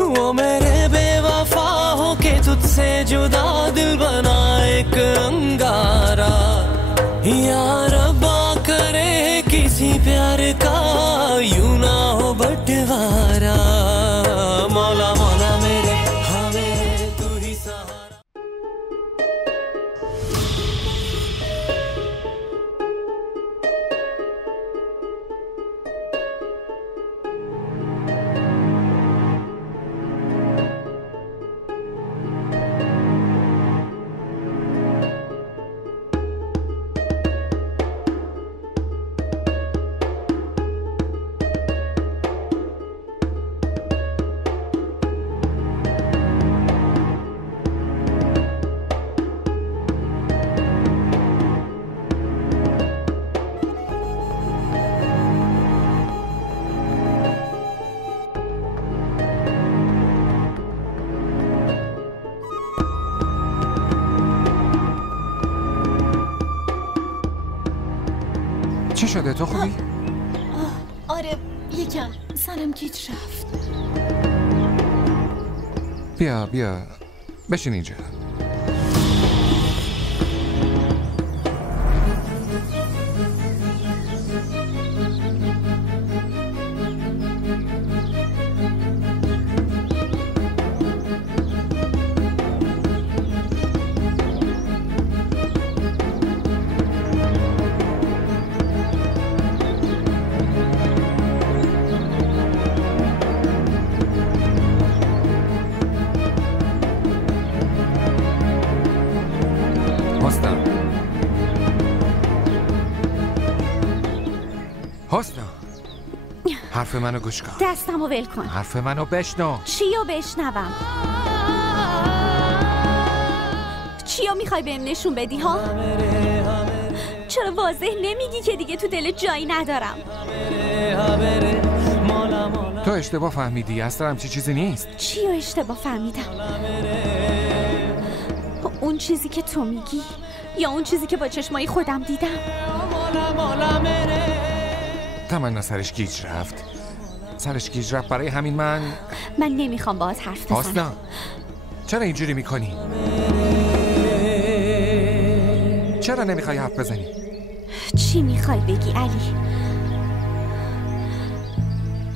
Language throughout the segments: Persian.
वो मेरे बेवफा हो के तुझसे जुदा दिल बना एक अंगारा या रब्बा करे किसी प्यार का यूं ना हो बंटवारा मौला मौला मेरे हाँ मेरे तू ही सहारा چی شده؟ تو خوبی؟ آره یکم سرم گیج رفت. بیا بشین اینجا. حسنا حرف منو گوش کن. دستمو ول کن. حرف منو بشنو. چیو بشنوم؟ چیو میخوای بهم نشون بدی ها؟ چرا واضح نمیگی که دیگه تو دل جایی ندارم؟ تو اشتباه فهمیدی، اصلا همچی چیزی نیست. چیو اشتباه فهمیدم؟ اون چیزی که تو میگی یا اون چیزی که با چشمای خودم دیدم؟ تمنا سرش گیج رفت برای همین من نمیخوام باهات حرف بزنم. حسنا چرا اینجوری میکنی؟ چرا نمیخوای حرف بزنی؟ چی میخوای بگی علی؟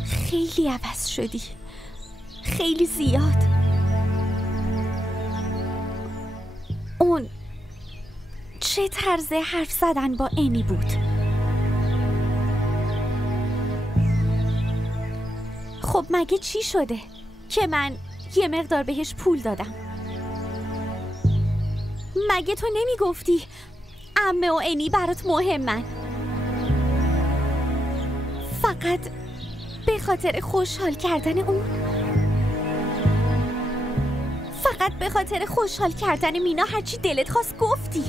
خیلی عوض شدی، خیلی زیاد. اون چه طرز حرف زدن با انی بود؟ خب مگه چی شده که من یه مقدار بهش پول دادم؟ مگه تو نمیگفتی عمه و انی برات مهمن؟ فقط به خاطر خوشحال کردن اون؟ فقط به خاطر خوشحال کردن مینا هرچی دلت خواست گفتی؟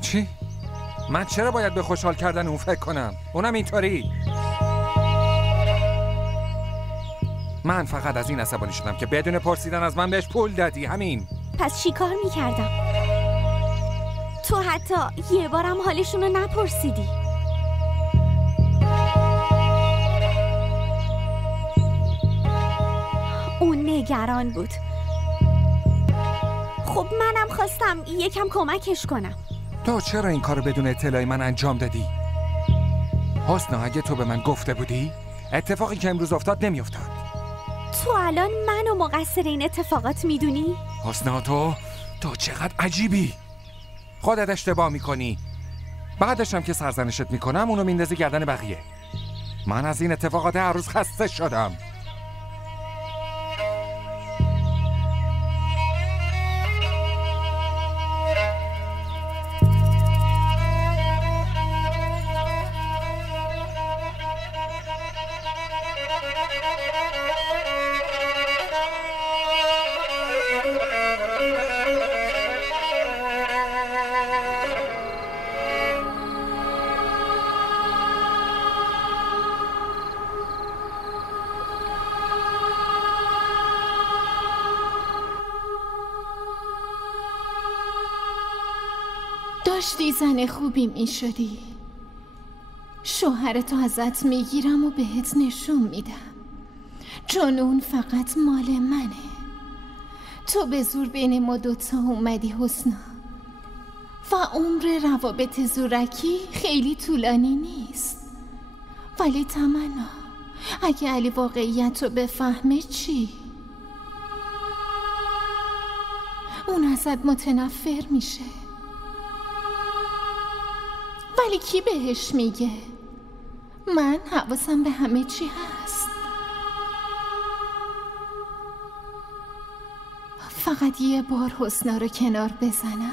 چی؟ من چرا باید به خوشحال کردن اون فکر کنم؟ اونم اینطوری. من فقط از این عصبانی شدم که بدون پرسیدن از من بهش پول دادی، همین. پس چی کار میکردم؟ تو حتی یه بارم حالشون رو نپرسیدی. اون نگران بود. خب منم خواستم یکم کمکش کنم. تو چرا این کارو بدون اطلاع من انجام دادی؟ حسنا اگه تو به من گفته بودی اتفاقی که امروز افتاد نمیافتاد. تو الان منو مقصر این اتفاقات میدونی؟ حسنا تو چقدر عجیبی. خودت اشتباه میکنی. بعدش هم که سرزنشت میکنم اونو میندازی گردن بقیه. من از این اتفاقات هر روز خسته شدم. داشتی زن خوبی می شدی، شوهرتو ازت میگیرم و بهت نشون میدم، چون اون فقط مال منه. تو به زور بین ما دوتا اومدی حسنا، و عمر روابط زورکی خیلی طولانی نیست. ولی تمنا، اگه علی واقعیت رو بفهمه چی؟ اون ازت متنفر میشه. ولی کی بهش میگه؟ من حواسم به همه چی هست. فقط یه بار حسنا رو کنار بزنم،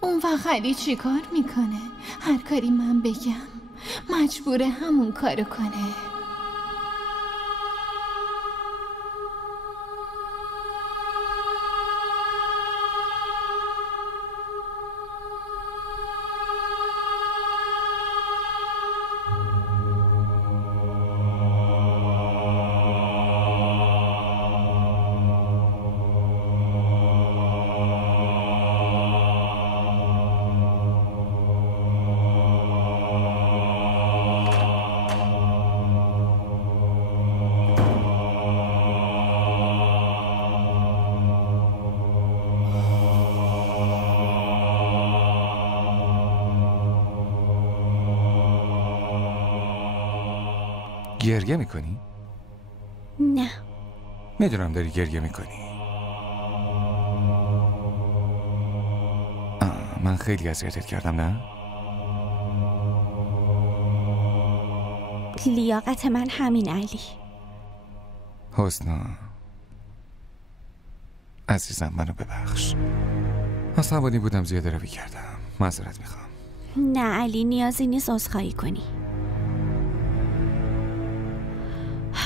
اون وقت علی چی کار میکنه؟ هر کاری من بگم مجبوره همون کارو کنه. گریه میکنی؟ نه. میدونم داری گریه میکنی. من خیلی اذیتت کردم نه؟ لیاقت من همین علی. حسنا عزیزم، منو ببخش. عصبانی بودم، زیاده روی کردم، معذرت میخوام. نه علی، نیازی نیست عذرخواهی کنی.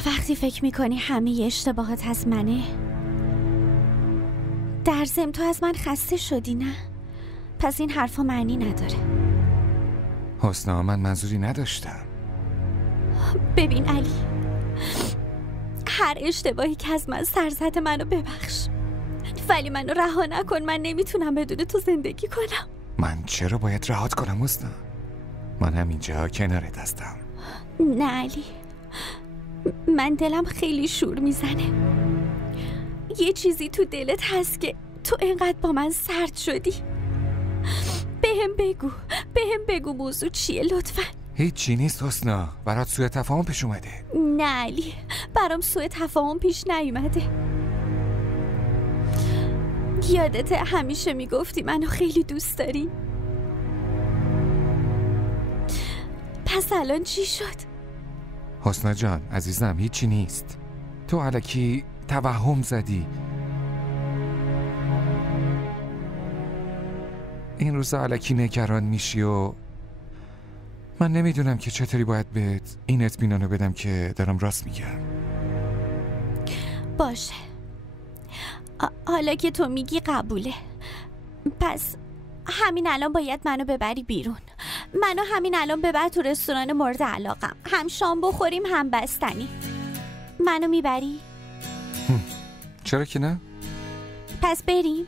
وقتی فکر میکنی همه اشتباهات از منه، در ضمن تو از من خسته شدی نه؟ پس این حرفا معنی نداره. حسنا من منظوری نداشتم. ببین علی، هر اشتباهی که از من سر زده منو ببخش، ولی منو رها نکن. من نمیتونم بدون تو زندگی کنم. من چرا باید رهات کنم حسنا؟ من همینجا کنارت هستم. نه علی، من دلم خیلی شور میزنه. یه چیزی تو دلت هست که تو اینقدر با من سرد شدی. بهم بگو موضوع چیه لطفا. هیچی نیست حسنا، برات سوء تفاهم پیش اومده. نه علی، برام سوء تفاهم پیش نیومده. یادت همیشه میگفتی منو خیلی دوست داری. پس الان چی شد؟ حسنا جان عزیزم، هیچی نیست. تو الکی توهم زدی. این روزا الکی نگران میشی و من نمیدونم که چطوری باید بهت این اطمینانو بدم که دارم راست میگم. باشه، حالا که تو میگی قبوله. پس همین الان باید منو ببری بیرون. منو همین الان ببر تو رستوران مورد علاقم، هم شام بخوریم هم بستنی. منو میبری؟ چرا که نه؟ پس بریم.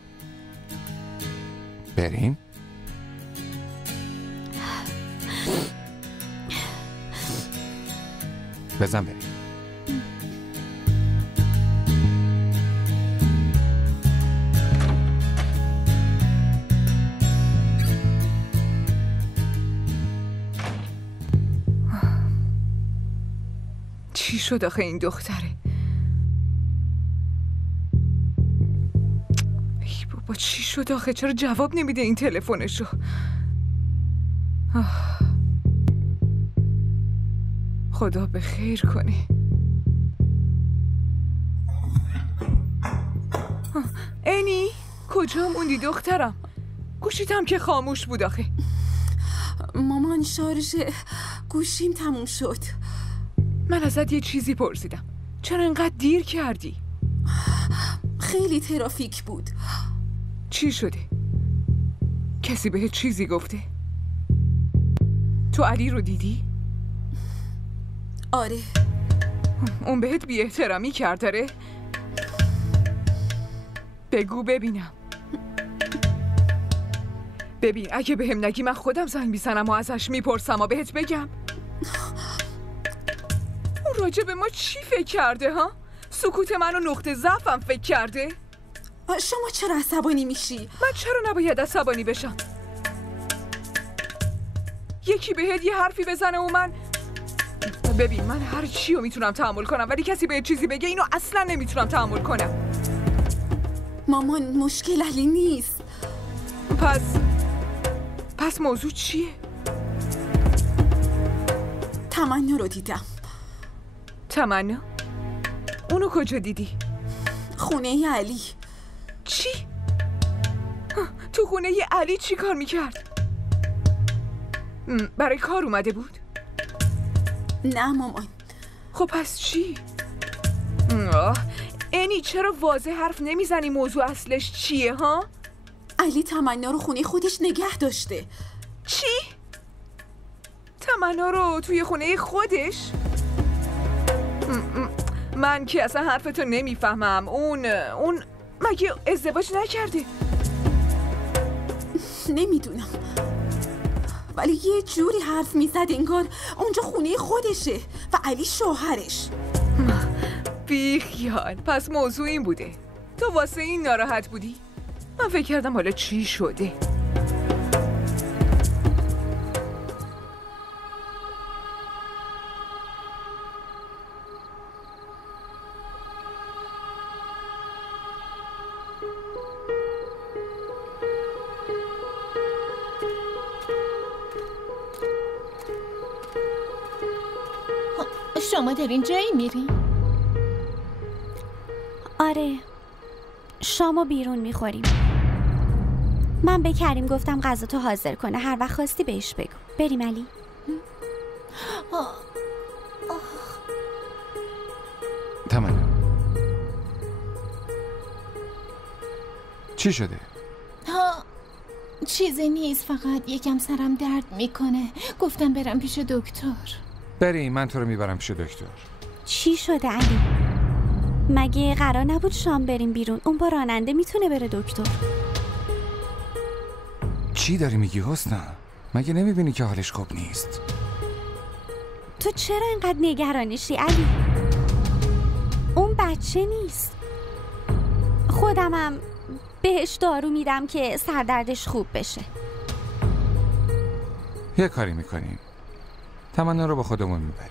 بزن بریم. چی شد آخه این دختره؟ ای بابا چی شد آخه؟ چرا جواب نمیده این تلفنشو؟ خدا به خیر کنی. اینی کجا موندی دخترم؟ گوشیتم که خاموش بود آخه. مامان شارژ گوشیم تموم شد. من ازت یه چیزی پرسیدم، چرا اینقدر دیر کردی؟ خیلی ترافیک بود. چی شده؟ کسی بهت چیزی گفته؟ تو علی رو دیدی؟ آره. اون بهت بی احترامی کرد داره؟ بگو ببینم. ببین اگه بهم نگی من خودم زنگ میزنم و ازش میپرسم و بهت بگم. اون راجع به ما چی فکر کرده ها؟ سکوت منو نقطه ضعفم فکر کرده؟ شما چرا عصبانی میشی؟ من چرا نباید عصبانی بشم؟ یکی بهت یه حرفی بزنه و من ببین من هر چی رو میتونم تحمل کنم، ولی کسی بهت چیزی بگه اینو اصلا نمیتونم تحمل کنم. مامان مشکل علی نیست. پس موضوع چیه؟ تمنا رو دیدم. تمنا؟ اونو کجا دیدی؟ خونه علی. چی؟ تو خونه علی چی کار میکرد؟ برای کار اومده بود؟ نه مامان. خب پس چی؟ انی چرا واضح حرف نمیزنی موضوع اصلش چیه ها؟ علی تمنا رو خونه خودش نگه داشته. چی؟ تمنا رو توی خونه خودش؟ من که اصلا حرفتو نمیفهمم. اون مگه ازدواج نکرده؟ نمیدونم، ولی یه جوری حرف میزد انگار اونجا خونه خودشه و علی شوهرش. بیخیال. پس موضوع این بوده. تو واسه این ناراحت بودی؟ من فکر کردم حالا چی شده. شما در این جایی میری؟ آره، شامو بیرون میخوریم. من به کریم گفتم غذا تو حاضر کنه، هر وقت خواستی بهش بگو. بریم علی. تمنا چی شده؟ چیزی نیست، فقط یکم سرم درد میکنه. گفتم برم پیش دکتر. بریم، من تو رو میبرم پیش دکتر. چی شده علی؟ مگه قرار نبود شام بریم بیرون؟ اون با راننده میتونه بره دکتر. چی داری میگی حسنا؟ مگه نمیبینی که حالش خوب نیست؟ تو چرا اینقدر نگرانشی علی؟ اون بچه نیست. خودمم بهش دارو میدم که سردردش خوب بشه. یه کاری میکنیم، تمنا رو با خودمون میبریم.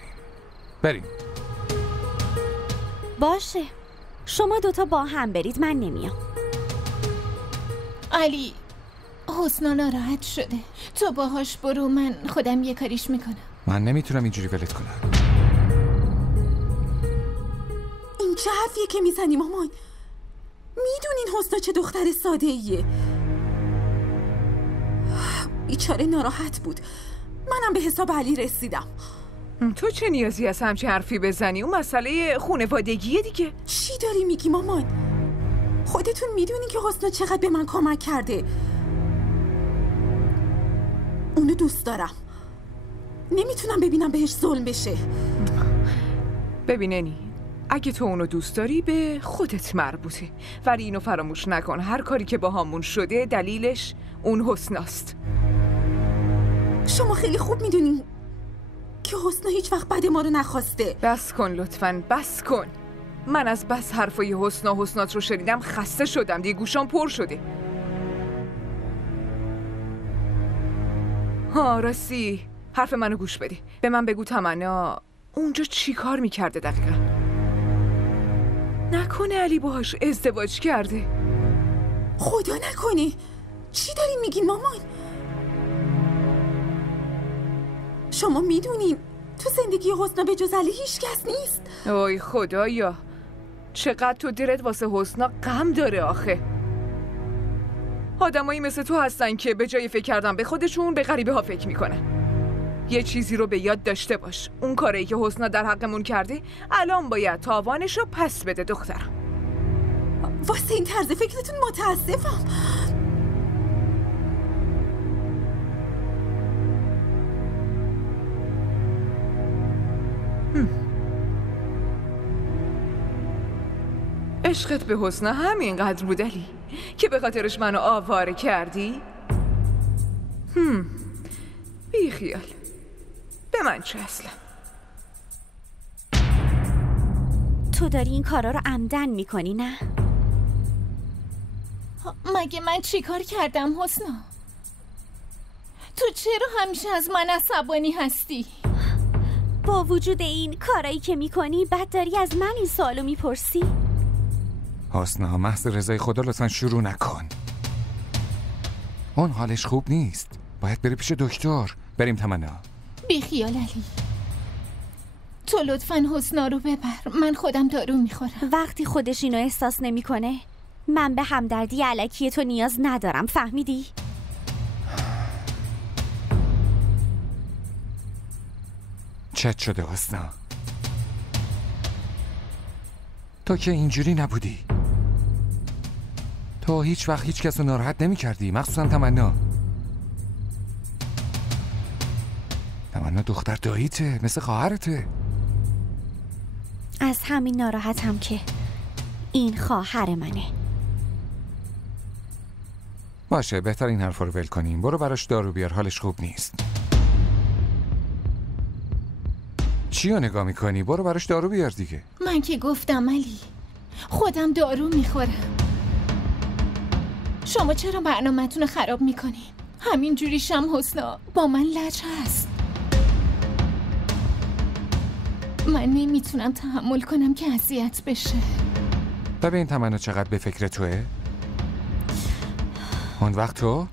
بریم. باشه، شما دوتا با هم برید، من نمیام. علی، حسنا ناراحت شده، تو باهاش برو، من خودم یه کاریش میکنم. من نمیتونم اینجوری ولت کنم. این چه حرفیه که میزنی مامان؟ میدونین حسنا چه دختر ساده ایه. بیچاره ناراحت بود. منم به حساب علی رسیدم. تو چه نیازی از همچین حرفی بزنی؟ اون مسئله خانوادگیه دیگه. چی داری میگی مامان؟ خودتون میدونین که حسنا چقدر به من کمک کرده. اونو دوست دارم، نمیتونم ببینم بهش ظلم بشه. ببیننی، اگه تو اونو دوست داری به خودت مربوطه، ولی اینو فراموش نکن هر کاری که با همون شده دلیلش اون حسناست. شما خیلی خوب میدونین که حسنا هیچ وقت بد ما رو نخواسته. بس کن لطفاً، بس کن. من از بس حرفای حسنات رو شنیدم خسته شدم دیگه، گوشام پر شده. ها راستی، حرف منو گوش بده. به من بگو تمنا اونجا چی کار میکرده دقیقا؟ نکنه علی باهاش ازدواج کرده؟ خدا نکنه. چی دارین میگین مامان؟ شما میدونین تو زندگی حسنا به جز علی هیچ کس نیست. اوی خدایا، چقدر تو دلت واسه حسنا غم داره آخه. آدمایی مثل تو هستن که به جای فکر کردن به خودشون به غریبه ها فکر میکنن. یه چیزی رو به یاد داشته باش، اون کاری که حسنا در حقمون کرده الان باید تاوانش رو پس بده دخترم. واسه این طرز فکرتون متاسفم. عشقت به حسنا همینقدر بود علی که به خاطرش منو آواره کردی؟ بی خیال. به من چه اصلا؟ تو داری این کارا رو عمدن میکنی نه؟ مگه من چیکار کردم حسنا؟ تو چرا همیشه از من عصبانی هستی؟ با وجود این کارایی که میکنی بعد داری از من این سوالو میپرسی؟ حسنا، محض رضای خدا لطفا شروع نکن. اون حالش خوب نیست، باید بری پیش دکتر. بریم تمنا. بی خیال علی، تو لطفاً حسنا رو ببر، من خودم دارو میخورم. وقتی خودش اینو احساس نمیکنه من به همدردی الکی تو نیاز ندارم، فهمیدی؟ چت شده حسنا؟ تو که اینجوری نبودی. تو هیچ وقت هیچ کس رو ناراحت نمی کردی، مخصوصا تمنا. تمنا دختر داییته، مثل خواهرته. از همین ناراحتم که این خواهر منه. باشه، بهتر این حرفا رو ول کنیم. برو براش دارو بیار، حالش خوب نیست. چی رو نگاه میکنی؟ برو براش دارو بیار دیگه. من که گفتم علی، خودم دارو میخورم. شما چرا برنامه‌تون رو خراب میکنین؟ همین جوریشم حسنا با من لج هست. من نمیتونم تحمل کنم که اذیت بشه. ببین تمنا چقدر به فکر توه. اون وقت تو؟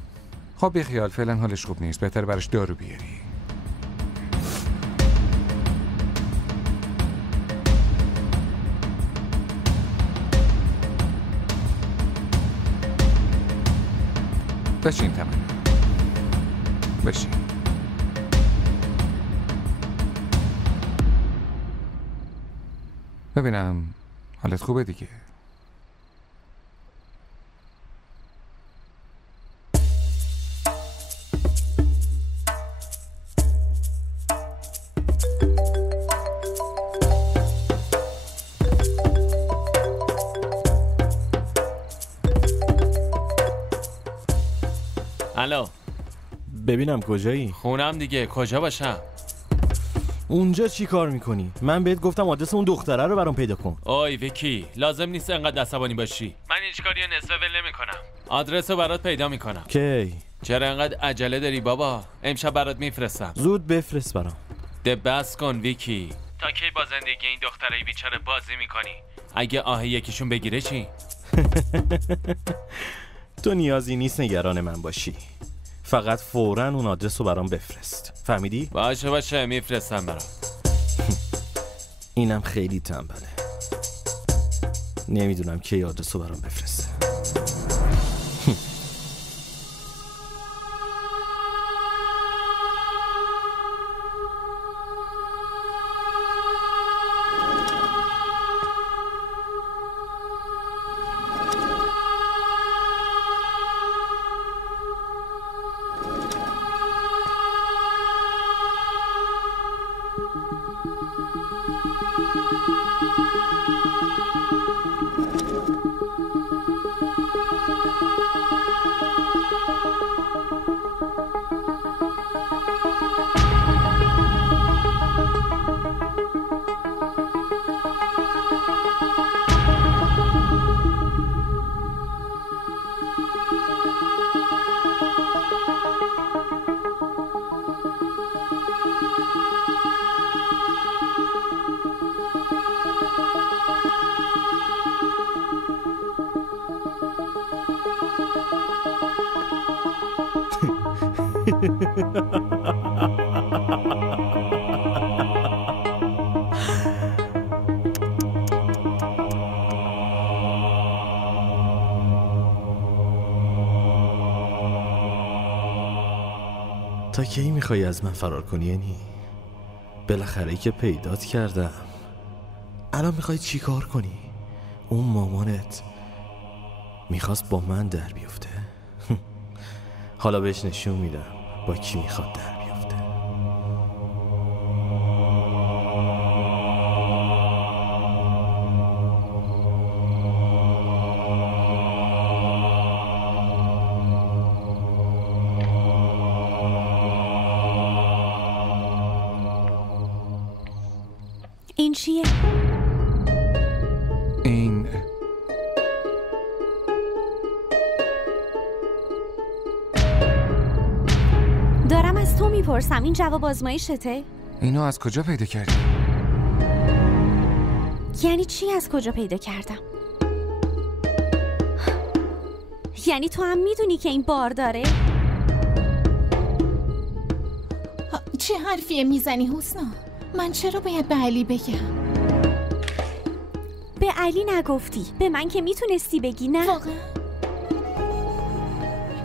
خب بیخیال، فعلا حالش خوب نیست، بهتر براش دارو بیاری. بشین تمنا، بشین. ببینم حالت خوبه دیگه. الو، ببینم کجایی؟ خونم دیگه. کجا باشم؟ اونجا چی کار میکنی؟ من بهت گفتم آدرس اون دختره رو برام پیدا کن. اوی ویکی، لازم نیست انقدر عصبانی باشی. من هیچ کاری رو نصفه ول نمی‌کنم. آدرس رو برات پیدا میکنم. کی؟ چرا انقدر عجله داری بابا؟ امشب برات میفرستم. زود بفرست برام. بس کن ویکی. تا کی با زندگی این دخترای بیچاره بازی میکنی؟ اگه آه یکیشون بگیره چی؟ تو نیازی نیست نگران من باشی. فقط فوراً اون آدرس رو برام بفرست. فهمیدی؟ باشه میفرستم برام. اینم خیلی تنبله. نمیدونم کی آدرس رو برام بفرسته. تا کی میخوایی از من فرار کنی یعنی؟ بالاخره ای که پیدات کردم. الان میخوای چی کار کنی؟ اون مامانت میخواست با من در بیفته. حالا بهش نشون میدم با کی میخواد در بیفته. این چیه؟ این دارم از تو میپرسم، این جواب آزمایشته؟ اینو از کجا پیدا کردی؟ یعنی چی از کجا پیدا کردم؟ یعنی تو هم میدونی که این بار داره؟ چه حرفیه میزنی حسنا؟ من چرا باید به علی بگم؟ به علی نگفتی، به من که میتونستی بگی. نه واقعا؟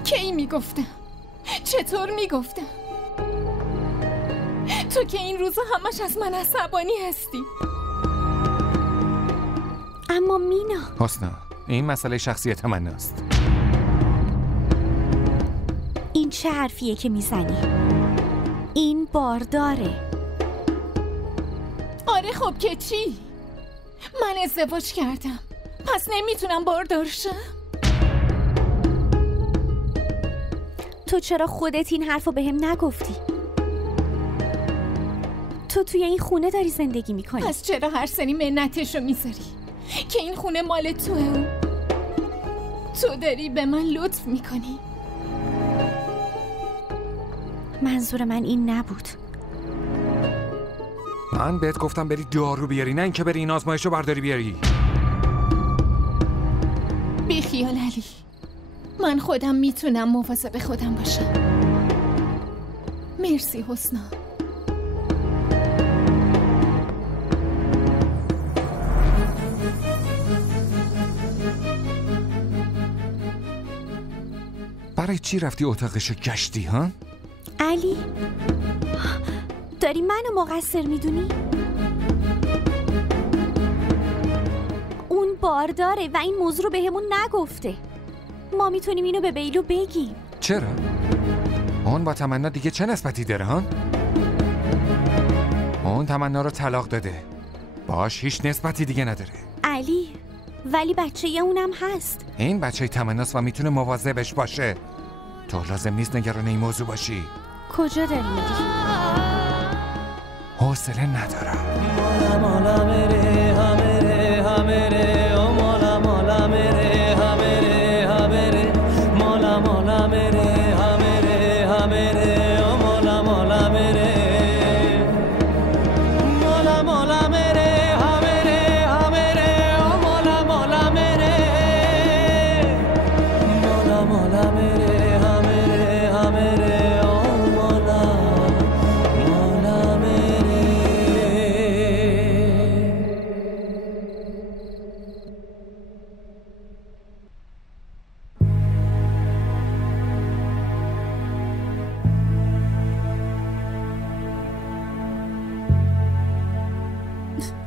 کی میگفتم؟ چطور میگفتم؟ تو که این روزا همش از من عصبانی هستی. اما مینا حسنا، این مسئله شخصی تمناست. این چه حرفیه که میزنی؟ این بارداره. آره خب که چی؟ من ازدواج کردم، پس نمیتونم باردار شم؟ تو چرا خودت این حرفو بهم نگفتی؟ تو توی این خونه داری زندگی میکنی، پس چرا هر سری منتشو میذاری که این خونه مال توه؟ تو داری به من لطف میکنی؟ منظور من این نبود. من بهت گفتم بری دارو بیاری، نه اینکه بری این آزمایشو برداری بیاری. بیخیال علی، من خودم میتونم مواظب خودم باشم. مرسی حسنا. برای چی رفتی اتاقشو گشتی ها؟ علی، داری منو مقصر میدونی؟ اون بارداره و این موضوع رو بهمون نگفته. ما میتونیم اینو به بیلو بگیم. چرا؟ اون با تمنا دیگه چه نسبتی داره ها؟ اون تمنا رو طلاق داده، باش هیچ نسبتی دیگه نداره. علی، ولی بچه اونم هست. این بچه تمناست و میتونه مواظبش باشه. تو لازم نیست نگران این موضوع باشی. کجا داری میگی؟ حوصله ندارم.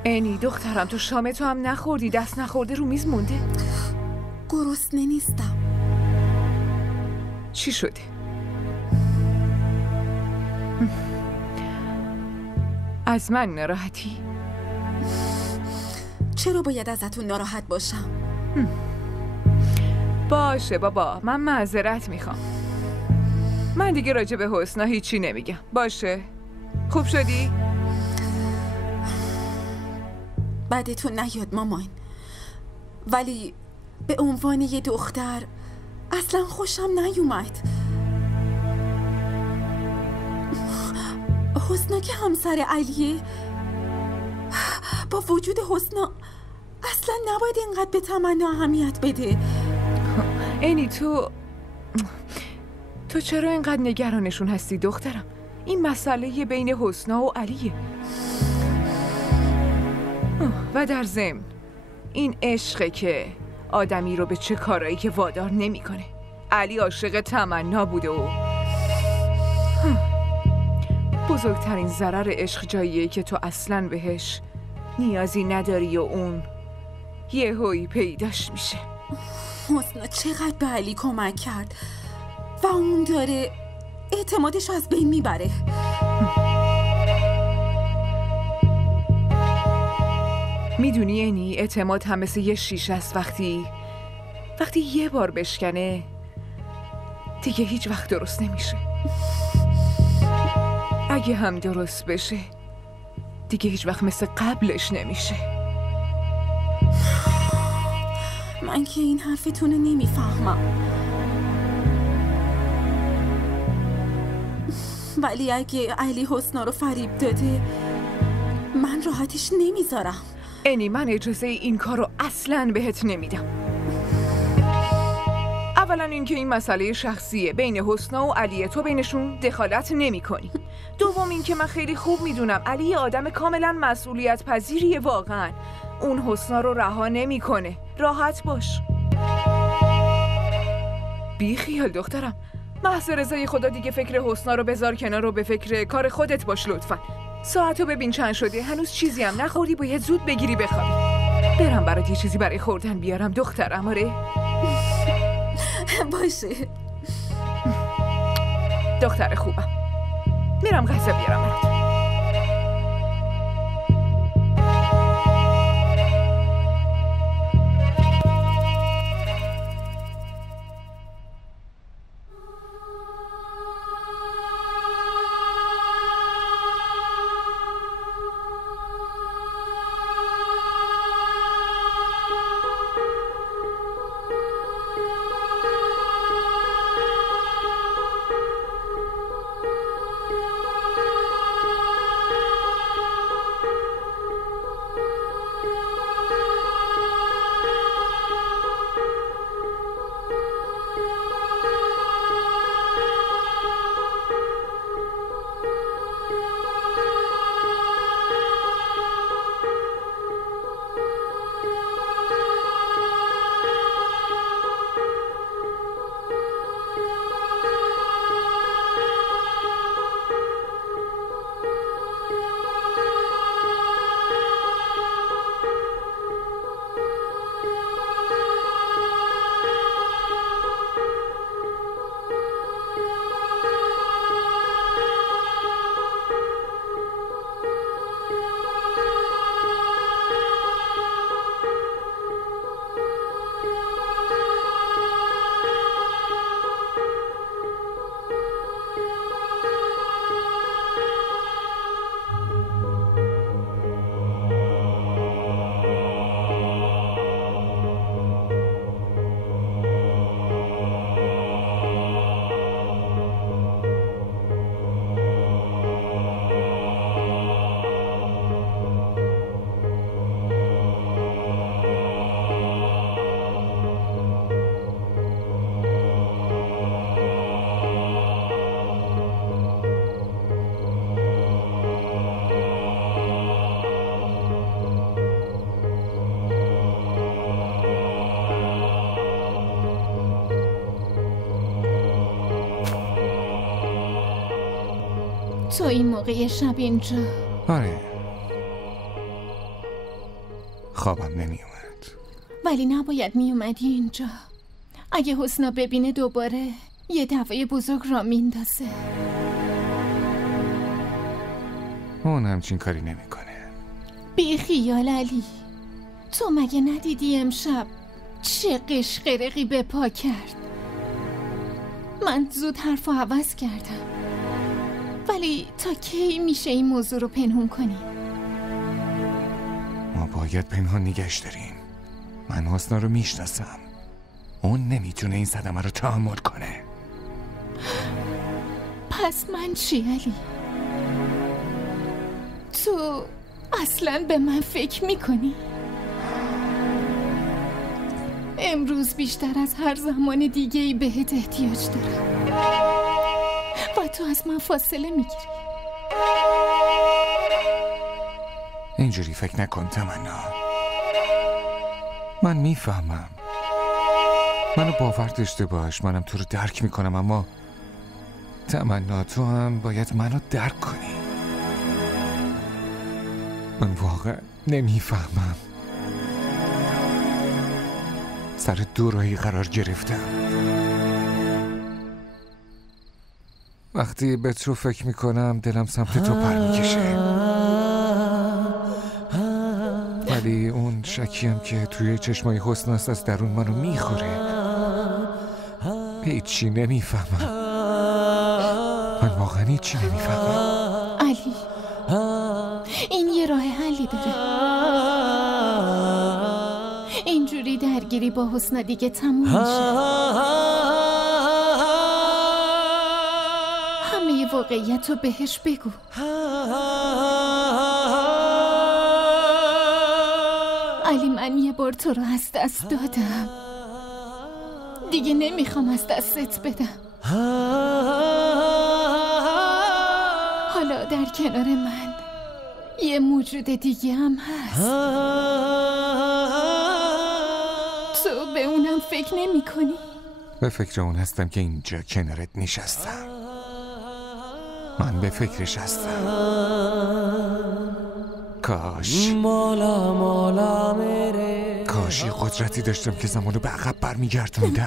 انی دخترم، تو شام تو هم نخوردی، دست نخورده رو میز مونده. گرسنه نیستم. چی شده؟ از من ناراحتی؟ چرا باید ازتون ناراحت باشم؟ باشه بابا، من معذرت میخوام. من دیگه راجع به حسنا هیچی نمیگم. باشه؟ خوب شدی؟ بعدتون نیاد مامان، ولی به عنوان یه دختر اصلا خوشم نیومد. حسنا که همسر علیه، با وجود حسنا اصلا نباید اینقدر به تمنا اهمیت بده. انی تو چرا اینقدر نگرانشون هستی دخترم؟ این مسئله بین حسنا و علیه. و در ضمن این عشقه که آدمی رو به چه کارایی که وادار نمیکنه. علی عاشق تمنا بوده و بزرگترین ضرر عشق جاییه که تو اصلاً بهش نیازی نداری و اون یهویی پیداش میشه. حسنا چقدر به علی کمک کرد و اون داره اعتمادش از بین میبره. میدونی یعنی اعتماد هم مثل یه شیشه است، وقتی یه بار بشکنه دیگه هیچ وقت درست نمیشه. اگه هم درست بشه دیگه هیچ وقت مثل قبلش نمیشه. من که این حرفتون رو نمیفهمم، ولی اگه علی حسنا رو فریب داده من راحتش نمیذارم. انی من اجازه این کار رو اصلاً بهت نمیدم. اولا اینکه این مسئله شخصیه بین حسنا و علی، تو بینشون دخالت نمی کنی. دوم اینکه من خیلی خوب میدونم علی آدم کاملا مسئولیت پذیریه، واقعا اون حسنا رو رها نمی کنه. راحت باش. بی خیال دخترم، محض رضای خدا دیگه فکر حسنا رو بذار کنار و به فکر کار خودت باش لطفا. ساعتو ببین چند شده، هنوز چیزی هم نخوردی، باید زود بگیری بخوابی. برم برات یه چیزی برای خوردن بیارم دخترم. آره باشه دختر خوبم. میرم غذا بیارم برات. تو این موقع شب اینجا؟ آره، خوابم نمی اومد. ولی نباید می اومدی اینجا. اگه حسنا ببینه دوباره یه دعوای بزرگ را میندازه. اون همچین کاری نمیکنه. بی خیال علی، تو مگه ندیدی امشب چه قشقرقی به پا کرد؟ من زود حرفو عوض کردم، ولی تا کی میشه این موضوع رو پنهون کنی؟ ما باید پنهان نگهش داریم. من حسنا رو میشناسم، اون نمیتونه این صدمه رو تحمل کنه. پس من چی علی؟ تو اصلاً به من فکر میکنی؟ امروز بیشتر از هر زمان دیگه‌ای بهت احتیاج دارم و تو از من فاصله میگیری. اینجوری فکر نکن تمنا. من میفهمم، منو باور داشته باش، منم تو رو درک میکنم، اما تمنا تو هم باید منو درک کنی. من واقعا نمیفهمم. سر دوراهی قرار گرفتم. وقتی به تو فکر میکنم دلم سمت تو پر میکشه، ولی اون شکیم که توی چشمای حسناست از درون منو میخوره. هیچی نمیفهمم. من واقعا هیچی نمیفهمم. علی، این یه اینجوری درگیری با حسنا دیگه تموم میشه. همه واقعیت رو بهش بگو. علی، من یه بار تو رو از دست دادم، دیگه نمیخوام از دستت بدم. حالا در کنار من یه موجود دیگه هم هست. تو به اونم فکر نمی کنی؟ به فکر اون هستم که اینجا کنارت نشستم. من به فکرش هستم. کاشی قدرتی داشتم که زمانو به عقب برمیگردوندم،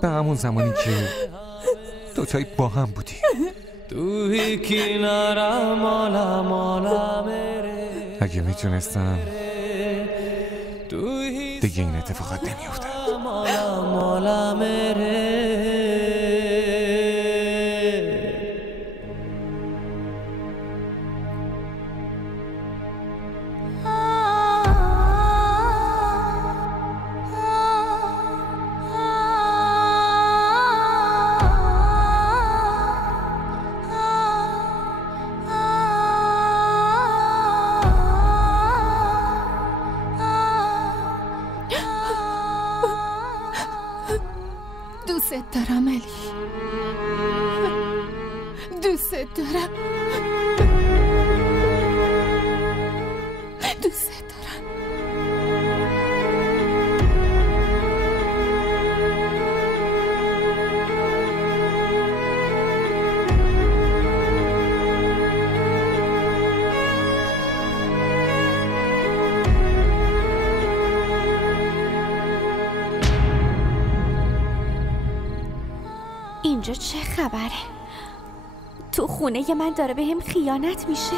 به همون زمانی که دوتایی با هم بودیم. اگه میتونستم دیگه این اتفاقات نمیافتاد. دوست دارم علی، دوست دارم، دوست دارم. اینجا چه خبره؟ تو خونه من داره به هم خیانت میشه.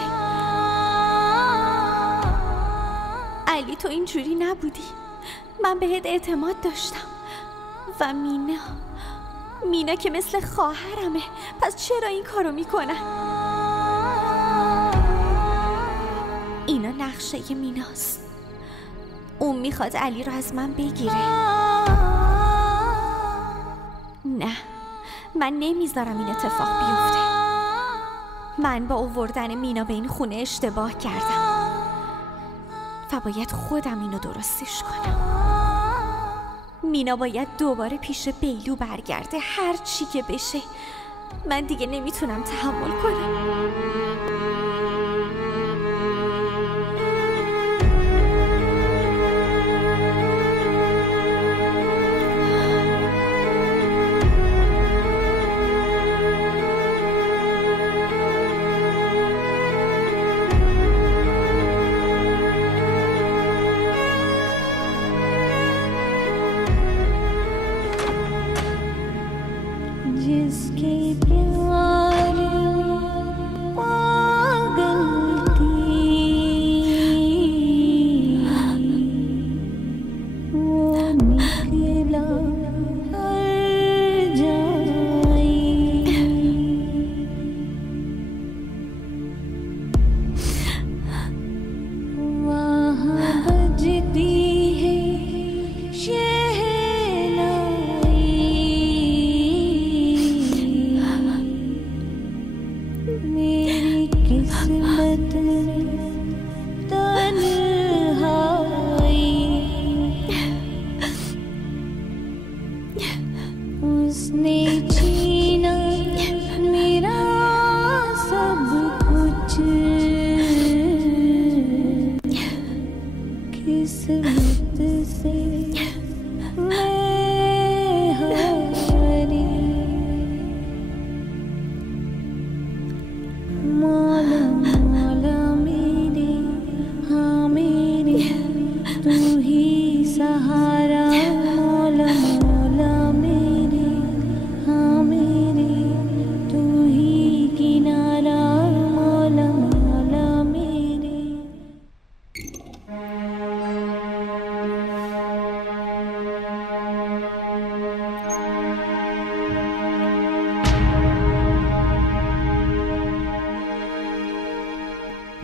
علی، تو اینجوری نبودی، من بهت اعتماد داشتم. و مینا که مثل خواهرمه، پس چرا این کارو میکنن؟ اینا نقشه میناست. اون میخواد علی رو از من بگیره. نه، من نمیذارم این اتفاق بیفته. من با آوردن مینا به این خونه اشتباه کردم و باید خودم اینو درستش کنم. مینا باید دوباره پیش بیلو برگرده، هر چی که بشه. من دیگه نمیتونم تحمل کنم.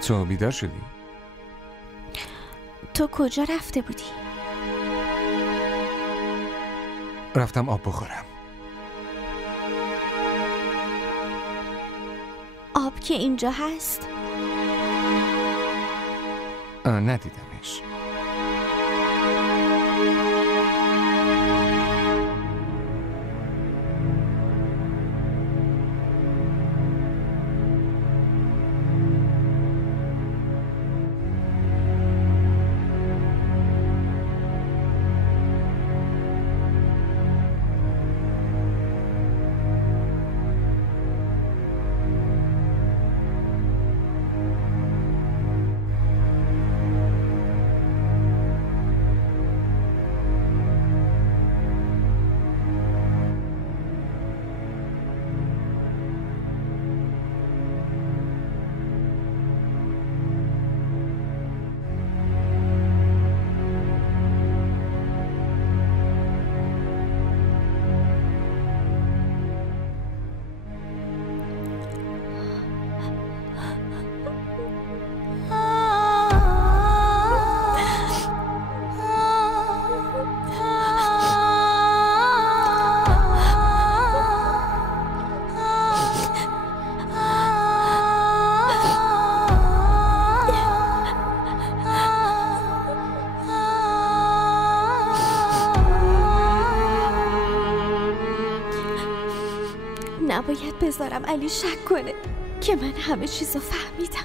تو بیدار شدی؟ تو کجا رفته بودی؟ رفتم آب بخورم. آب که اینجا هست؟ ندیدمش. نباید بذارم علی شک کنه که من همه چیزو فهمیدم.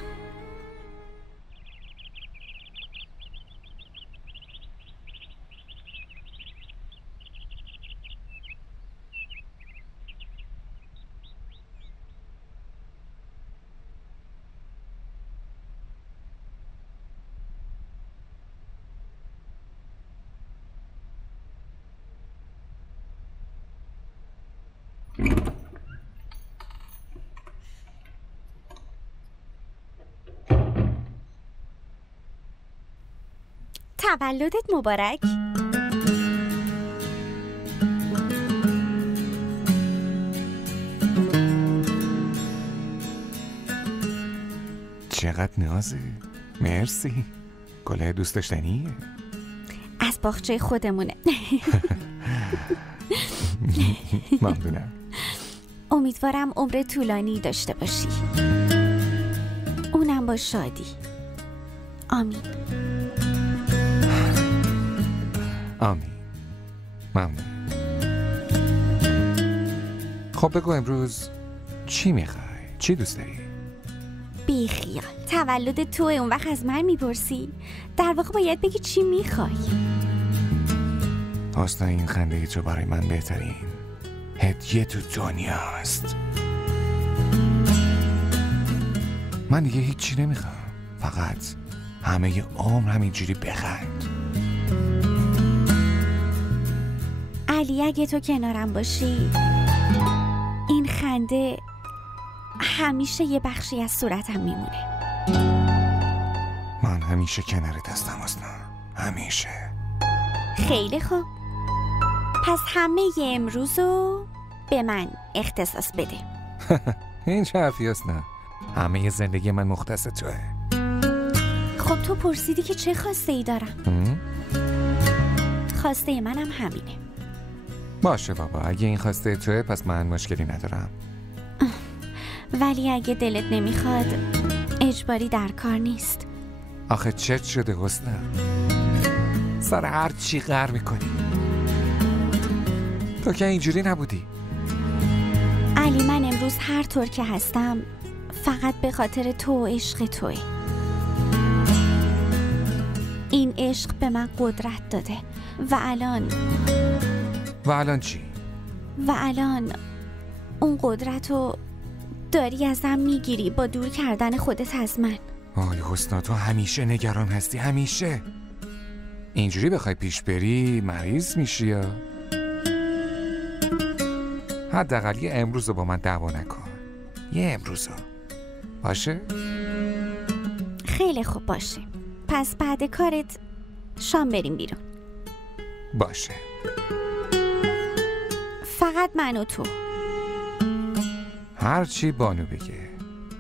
تولدت مبارک. چقدر نازه. مرسی. گله دوست داشتنیه. از باغچه خودمونه. ممنونم. امیدوارم عمر طولانی داشته باشی، اونم با شادی. آمین. آمین. ممنون. خب بگو امروز چی میخوای؟ چی دوست داری؟ بی خیال، تولد توه، اون وقت از من میپرسی؟ در واقع باید بگی چی میخوای. حسنا، این خنده تو برای من بهترین هدیه تو دنیاست. من دیگه هیچی نمیخوام، فقط همه عمر همینجوری بخند. علی، اگه تو کنارم باشی این خنده همیشه یه بخشی از صورتم میمونه. من همیشه کنارت هستم حسنا، همیشه. خیلی خوب، پس همه ی امروزو به من اختصاص بده. این چه حرفی حسنا؟ همه زندگی من مختص توه. خب تو پرسیدی که چه خواسته ای دارم. خواسته منم همینه. باشه بابا، اگه این خواسته توه پس من مشکلی ندارم. ولی اگه دلت نمیخواد اجباری در کار نیست. آخه چت شده حسنا؟ سر هر چی غر میکنی. تو که اینجوری نبودی. علی، من امروز هر طور که هستم فقط به خاطر تو و عشق توه. این عشق به من قدرت داده و الان چی؟ و الان اون قدرت رو داری ازم میگیری با دور کردن خودت از من. آی حسنا، تو همیشه نگران هستی، همیشه. اینجوری بخوای پیش بری مریض میشی یا؟ حداقل یه امروز رو با من دعوا نکن. یه امروز رو. باشه؟ خیلی خوب، باشه. پس بعد کارت شام بریم بیرون. باشه. فقط من و تو. هر چی بانو بگه.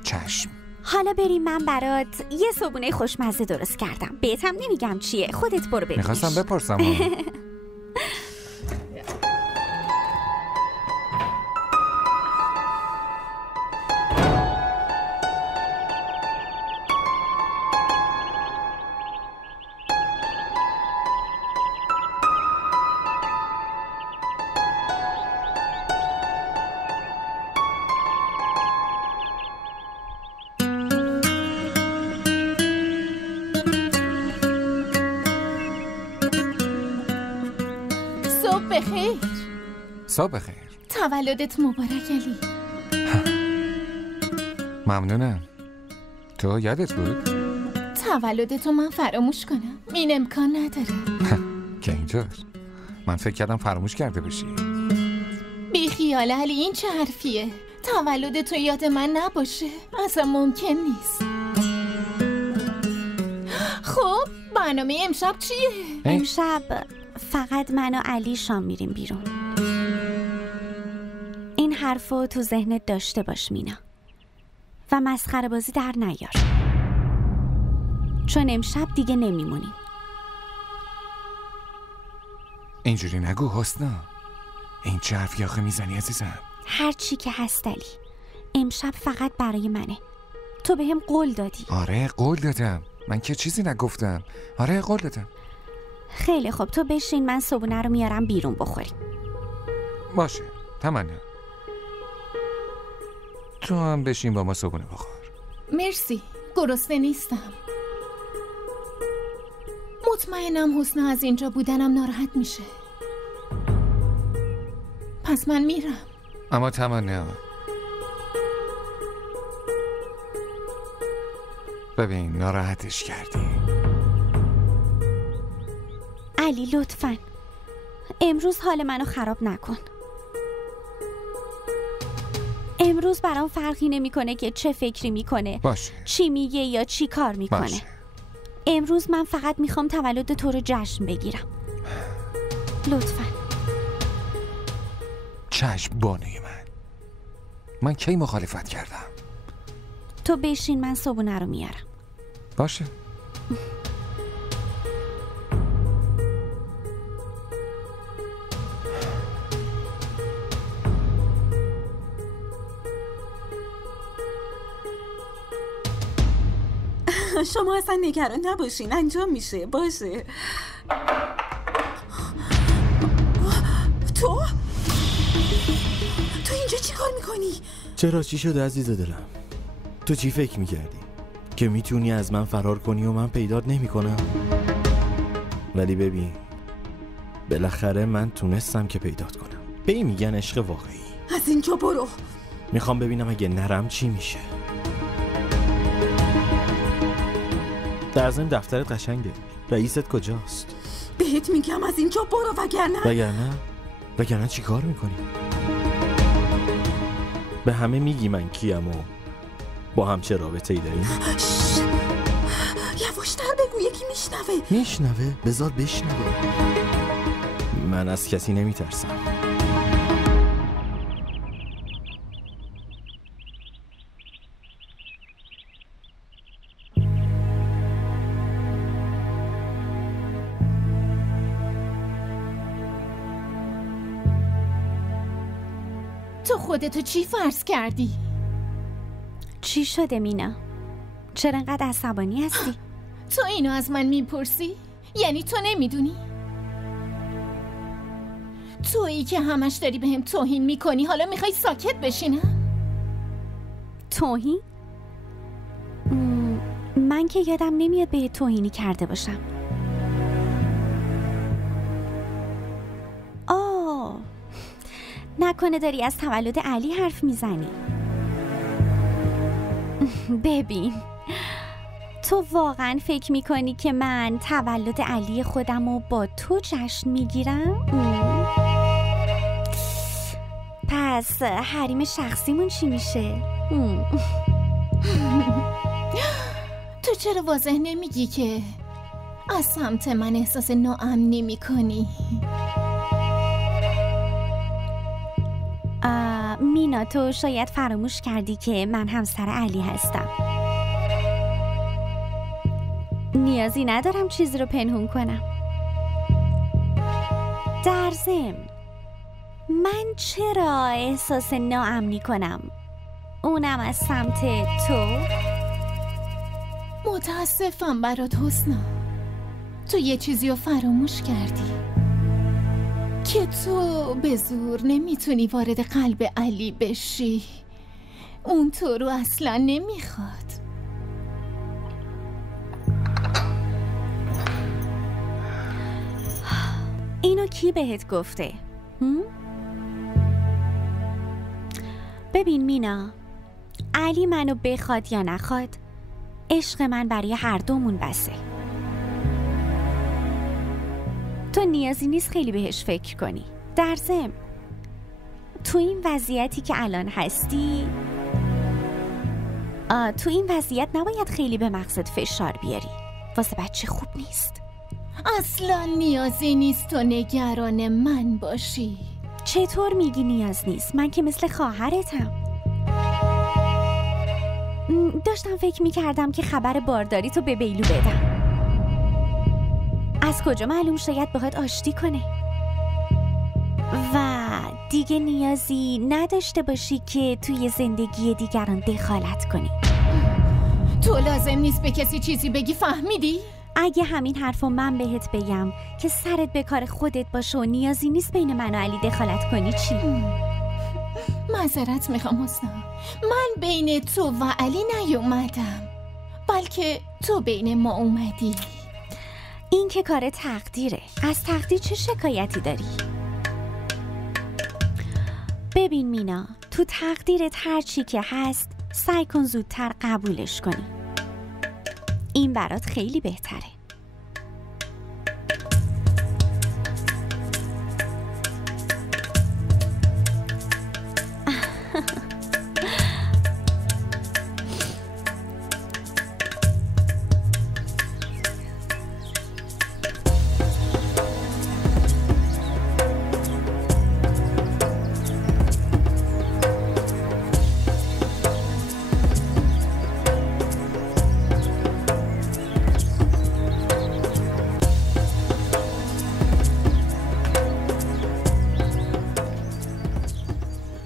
چشم. حالا بریم، من برات یه صبحونه خوشمزه درست کردم. بهتم نمیگم چیه، خودت برو ببینش. میخواستم بپرسم. بخیر. صبح بخیر. تولدت مبارک علی. ممنونم. تو یادت بود؟ تولدتو من فراموش کنم؟ این امکان نداره. که اینطور. من فکر کردم فراموش کرده باشی. بی خیال علی، این چه حرفیه؟ تولدتو یاد من نباشه اصلا ممکن نیست. خب برنامه امشب چیه؟ امشب فقط من و علی شام میریم بیرون. این حرفو تو ذهنت داشته باش مینا، و مسخره بازی در نیار، چون امشب دیگه نمیمونیم. اینجوری نگو حسنا. این چه حرفی آخه میزنی عزیزم؟ هر چی که هست علی، امشب فقط برای منه. تو بهم قول دادی. آره قول دادم، من که چیزی نگفتم. آره قول دادم. خیلی خوب، تو بشین، من صبحونه رو میارم بیرون بخوریم. باشه تمنا. تو هم بشین با ما صبحونه بخور. مرسی، گرسنه نیستم. مطمئنم حسنا از اینجا بودنم ناراحت میشه. پس من میرم. اما تمنا ببین ناراحتش کردی. علی لطفاً امروز حال منو خراب نکن. امروز برام فرقی نمیکنه که چه فکری میکنه، باشه. چی میگه یا چی کار میکنه. باشه. امروز من فقط میخوام تولد تو رو جشن بگیرم. لطفاً. چشم بانوی من کی مخالفت کردم؟ تو بشین، من صبحونه رو میارم. باشه. شما اصلا نگران نباشین، انجام میشه. باشه. تو اینجا چی کار میکنی؟ چرا چی شده عزیز دلم؟ تو چی فکر میکردی؟ که میتونی از من فرار کنی و من پیدات نمیکنم؟ ولی ببین بالاخره من تونستم که پیدات کنم. به این میگن عشق واقعی. از اینجا برو. میخوام ببینم اگه نرم چی میشه. در ضمن دفترت قشنگه. رئیست کجاست؟ بهت میگم از اینجا برو، وگرنه چی کار میکنی؟ به همه میگی من کیم و با هم چه رابطه ای داریم؟ یواشتر بگو، یکی میشنوه؟ بذار بشنوه. من از کسی نمیترسم. تو خودتو چی فرض کردی؟ چی شده مینا؟ چرا انقدر عصبانی هستی؟ تو اینو از من میپرسی؟ یعنی تو نمیدونی؟ تویی که همش داری بهم توهین میکنی، حالا میخوای ساکت بشینم؟ توهین؟ من که یادم نمیاد به توهینی کرده باشم. نکنه داری از تولد علی حرف میزنی؟ ببین، تو واقعا فکر میکنی که من تولد علی خودم رو با تو جشن میگیرم؟ پس حریم شخصیمون چی میشه؟ تو چرا واضح نمیگی که از سمت من احساس ناامنی میکنی؟ مینا، تو شاید فراموش کردی که من همسر علی هستم. نیازی ندارم چیزی رو پنهون کنم. در ضمن من چرا احساس ناامنی کنم؟ اونم از سمت تو؟ متاسفم برات حسنا. تو یه چیزی رو فراموش کردی که تو به زور نمیتونی وارد قلب علی بشی. اون تو رو اصلا نمیخواد. اینو کی بهت گفته؟ ببین مینا، علی منو بخواد یا نخواد، عشق من برای هر دومون بسه. تو نیازی نیست خیلی بهش فکر کنی. در ضمن تو این وضعیتی که الان هستی، تو این وضعیت نباید خیلی به مغزت فشار بیاری. واسه بچه خوب نیست. اصلا نیازی نیست تو نگران من باشی. چطور میگی نیاز نیست؟ من که مثل خواهرتم. داشتم فکر میکردم که خبر بارداری تو به بیلو بدم. از کجا معلوم شاید بخواد آشتی کنه و دیگه نیازی نداشته باشی که توی زندگی دیگران دخالت کنی. تو لازم نیست به کسی چیزی بگی، فهمیدی؟ اگه همین حرفو من بهت بگم که سرت به کار خودت باشه و نیازی نیست بین من و علی دخالت کنی، چی؟ معذرت میخوام حسنا، من بین تو و علی نیومدم، بلکه تو بین ما اومدی. این که کار تقدیره. از تقدیر چه شکایتی داری؟ ببین مینا، تو تقدیرت هر چی که هست سعی کن زودتر قبولش کنی. این برات خیلی بهتره.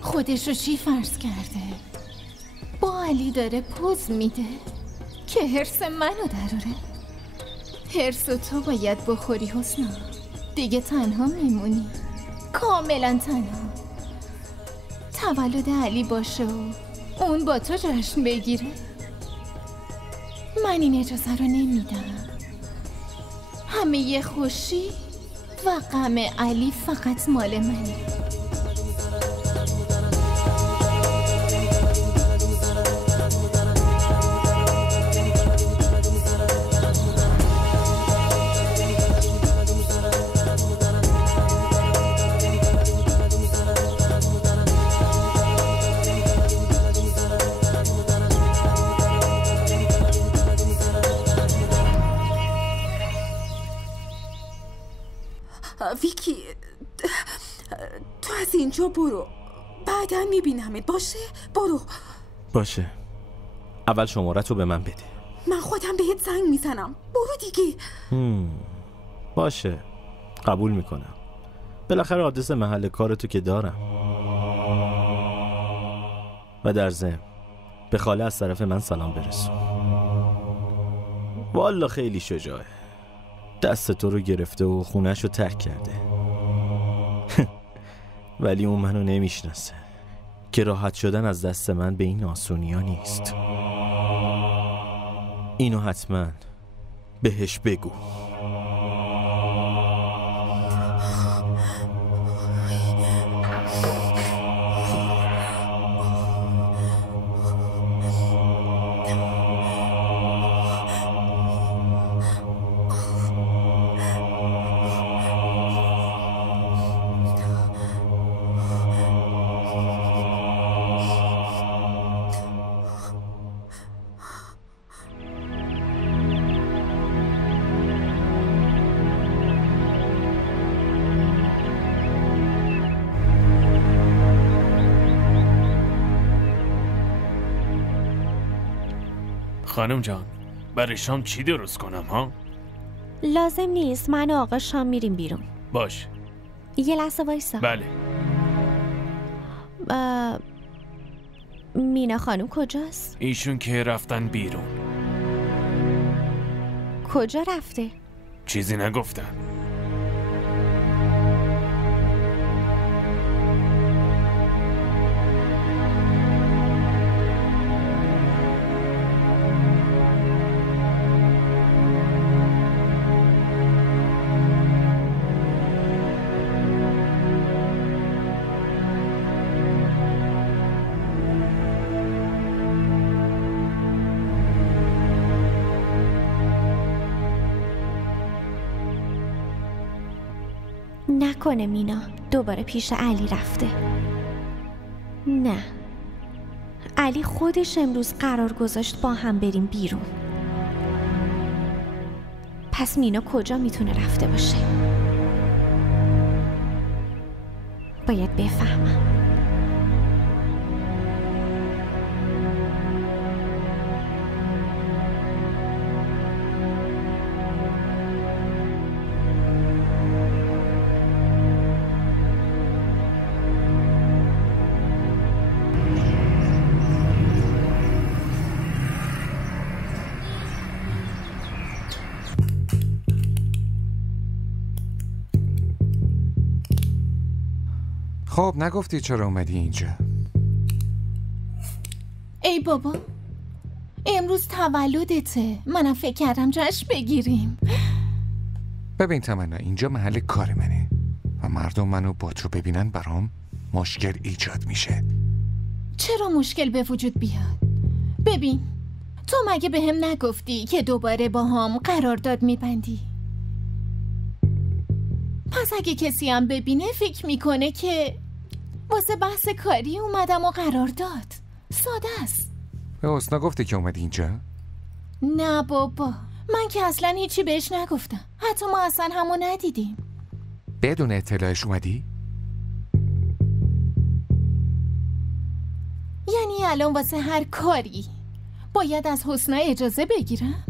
خودشو چی فرض کرده؟ با علی داره پوز میده که حرص منو دراره. حرص تو باید بخوری حسنا. دیگه تنها میمونی، کاملا تنها. تولد علی باشه و اون با تو جشن بگیره. من این اجازه رو نمیدم. همه خوشی و غم علی فقط مال منه. ویکی، تو از اینجا برو، بعدا میبینمت. باشه؟ برو. باشه. اول شمارت رو به من بده. من خودم بهت زنگ میزنم. برو دیگه. باشه، قبول میکنم. بالاخره آدرس محل کارتو که دارم. و در ضمن به خاله از طرف من سلام برسون. والا خیلی شجاعه. دست تو رو گرفته و خونش رو ترک کرده. ولی اون منو نمیشناسه که راحت شدن از دست من به این آسونی ها نیست. اینو حتما بهش بگو. خانم جان، برای شام چی درست کنم ها؟ لازم نیست، من و آقا شام میریم بیرون. باش. یه لحظه وایسا. بله. مینا خانم کجاست؟ ایشون که رفتن بیرون. کجا رفته؟ چیزی نگفتن. نکنه مینا دوباره پیش علی رفته. نه، علی خودش امروز قرار گذاشت با هم بریم بیرون. پس مینا کجا میتونه رفته باشه؟ باید بفهمم. خب نگفتی چرا اومدی اینجا؟ ای بابا، امروز تولدته. منم فکر کردم جشن بگیریم. ببین تمنا، اینجا محل کار منه و مردم منو با تو ببینن برام مشکل ایجاد میشه. چرا مشکل به وجود بیاد؟ ببین، تو مگه به هم نگفتی که دوباره با هم قرارداد میبندی؟ پس اگه کسی هم ببینه فکر میکنه که واسه بحث کاری اومدم و قرارداد. ساده است. به حسنا گفتی که اومدی اینجا؟ نه بابا، من که اصلا هیچی بهش نگفتم. حتی ما اصلا همو ندیدیم. بدون اطلاعش اومدی؟ یعنی الان واسه هر کاری باید از حسنا اجازه بگیرم؟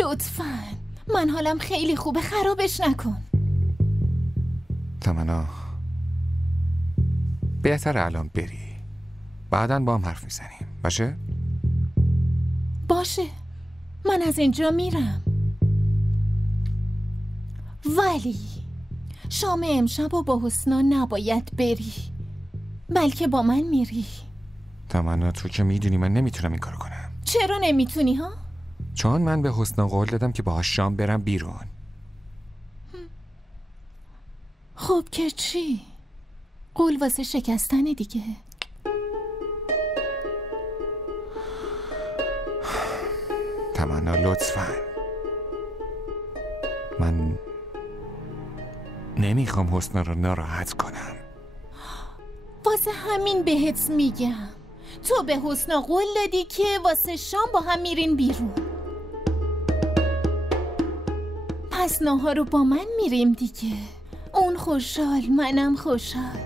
لطفاً، من حالم خیلی خوبه، خرابش نکن. تمنا، بهتر الان بری، بعداً با هم حرف میزنیم. باشه؟ باشه، من از اینجا میرم. ولی شام امشب و با حسنا نباید بری، بلکه با من میری. تمنا، تو که میدونی من نمیتونم این کارو کنم. چرا نمیتونی ها؟ چون من به حسنا قول دادم که باهاش شام برم بیرون. خب که چی؟ قول واسه شکستن دیگه. تمنا لطفاً، من نمیخوام حسنا رو ناراحت کنم. واسه همین بهت میگم تو به حسنا قول دادی که واسه شام با هم میرین بیرون. پس ناهار رو با من میریم دیگه. اون خوشحال، منم خوشحال.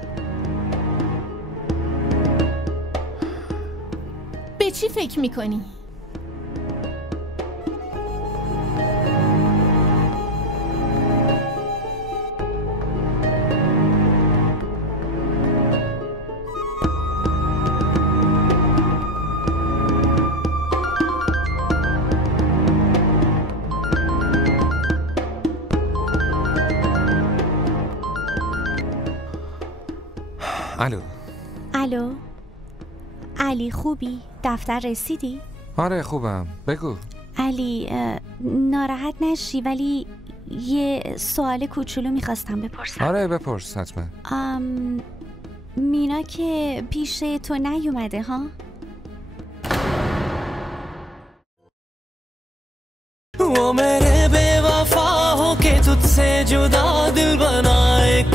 به چی فکر میکنی؟ الو علی، خوبی؟ دفتر رسیدی؟ آره خوبم، بگو. علی ناراحت نشی، ولی یه سوال کوچولو میخواستم بپرسم. آره بپرس حتما. مینا که پیش تو نیومده ها؟ वो मेरे बेवफा हो के तुझसे जुदा दिल बना एक